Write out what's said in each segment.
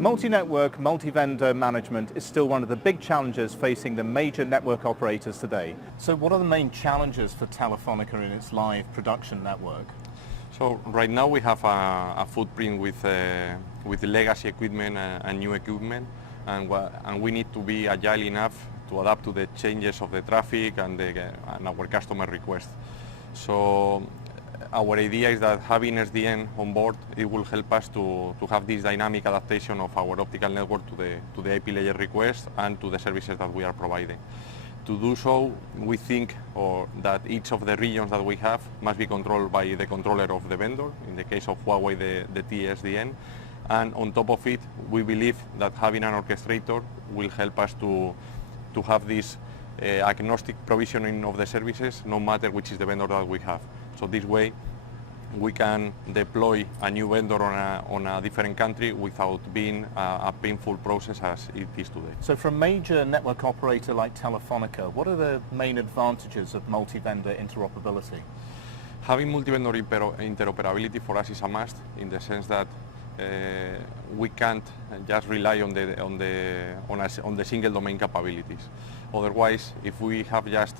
Multi-network, multi-vendor management is still one of the big challenges facing the major network operators today. So what are the main challenges for Telefonica in its live production network? So right now we have a footprint with legacy equipment and new equipment, and we need to be agile enough to adapt to the changes of the traffic and our customer requests. So our idea is that having SDN on board, it will help us to have this dynamic adaptation of our optical network to the IP layer requests and to the services that we are providing. To do so, we think that each of the regions that we have must be controlled by the controller of the vendor, in the case of Huawei, the T-SDN. And on top of it, we believe that having an orchestrator will help us to have this agnostic provisioning of the services, no matter which is the vendor that we have. So this way, we can deploy a new vendor on a different country without being a painful process as it is today. So for a major network operator like Telefonica, what are the main advantages of multi-vendor interoperability? Having multi-vendor interoperability for us is a must, in the sense that we can't just rely on the single domain capabilities. Otherwise, if we have just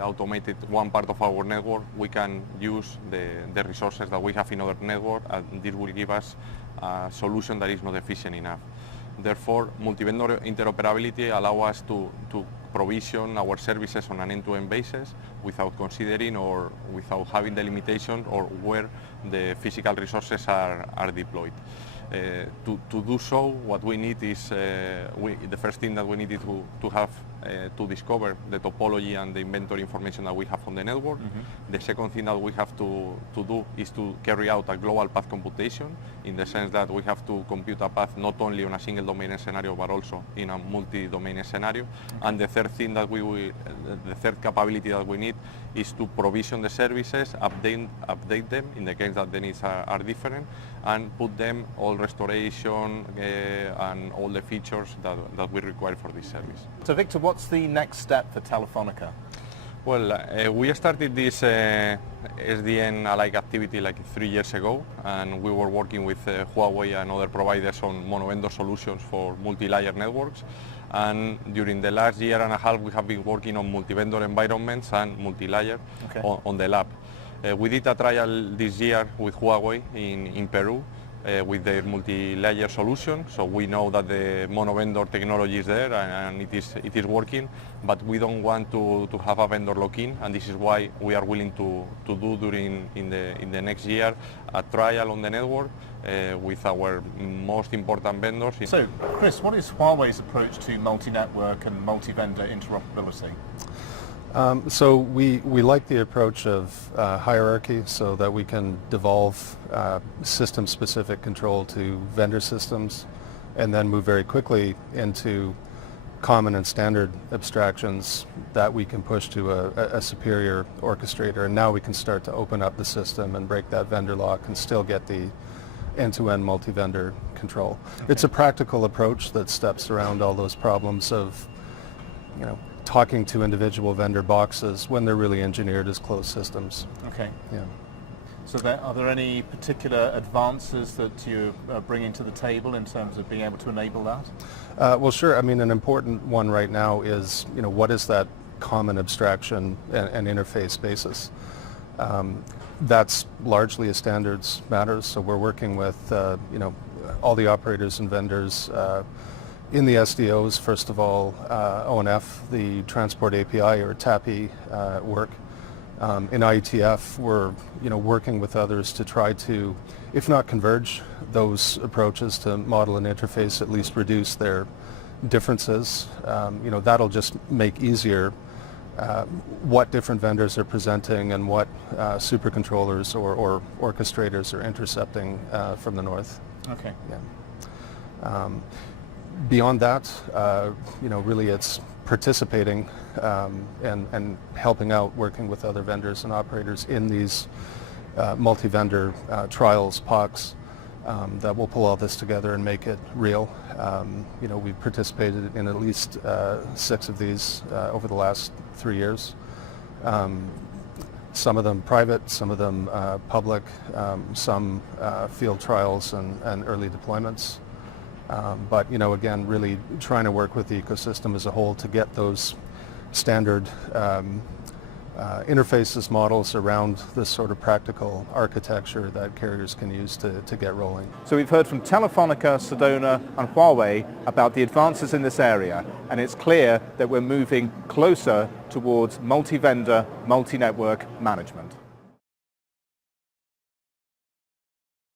automated one part of our network, we can use the resources that we have in other network, and this will give us a solution that is not efficient enough. Therefore, multi-vendor interoperability allows us to provision our services on an end-to-end basis without considering or without having the limitation or where the physical resources are deployed. To do so, what we need is, the first thing that we need is to have to discover the topology and the inventory information that we have on the network. Mm-hmm. The second thing that we have to do is to carry out a global path computation, in the sense that we have to compute a path not only on a single domain scenario but also in a multi-domain scenario. Mm-hmm. And the third thing that the third capability that we need is to provision the services, update them in the case that the needs are different, and put them all restoration and all the features that we require for this service. So Victor, what's the next step for Telefonica? Well, we started this SDN-alike activity like 3 years ago, and we were working with Huawei and other providers on mono-vendor solutions for multi-layer networks. And during the last year and a half, we have been working on multi-vendor environments and multi-layer on the lab. We did a trial this year with Huawei in Peru with their multi-layer solution, so we know that the mono-vendor technology is there and it is working, but we don't want to have a vendor lock-in, and this is why we are willing to do in the next year a trial on the network with our most important vendors. So, Chris, what is Huawei's approach to multi-network and multi-vendor interoperability? So we like the approach of hierarchy, so that we can devolve system-specific control to vendor systems and then move very quickly into common and standard abstractions that we can push to a superior orchestrator, and now we can start to open up the system and break that vendor lock and still get the end-to-end multi-vendor control. Okay. It's a practical approach that steps around all those problems of, talking to individual vendor boxes when they're really engineered as closed systems. Okay. Yeah. So are there any particular advances that you're bringing to the table in terms of being able to enable that? Well, sure. I mean, an important one right now is, what is that common abstraction and interface basis? That's largely a standards matter, so we're working with, all the operators and vendors in the SDOs, first of all, ONF, the Transport API or TAPI work. In IETF, we're working with others to try to, if not converge those approaches to model and interface, at least reduce their differences. That'll just make easier what different vendors are presenting and what supercontrollers or orchestrators are intercepting from the north. Okay. Yeah. Beyond that, really it's participating and helping out, working with other vendors and operators in these multi-vendor trials, POCs, that will pull all this together and make it real. We've participated in at least 6 of these over the last 3 years. Some of them private, some of them public, some field trials and early deployments. But again, really trying to work with the ecosystem as a whole to get those standard interfaces models around this sort of practical architecture that carriers can use to get rolling. So we've heard from Telefonica, Sedona and Huawei about the advances in this area, and it's clear that we're moving closer towards multi-vendor, multi-network management.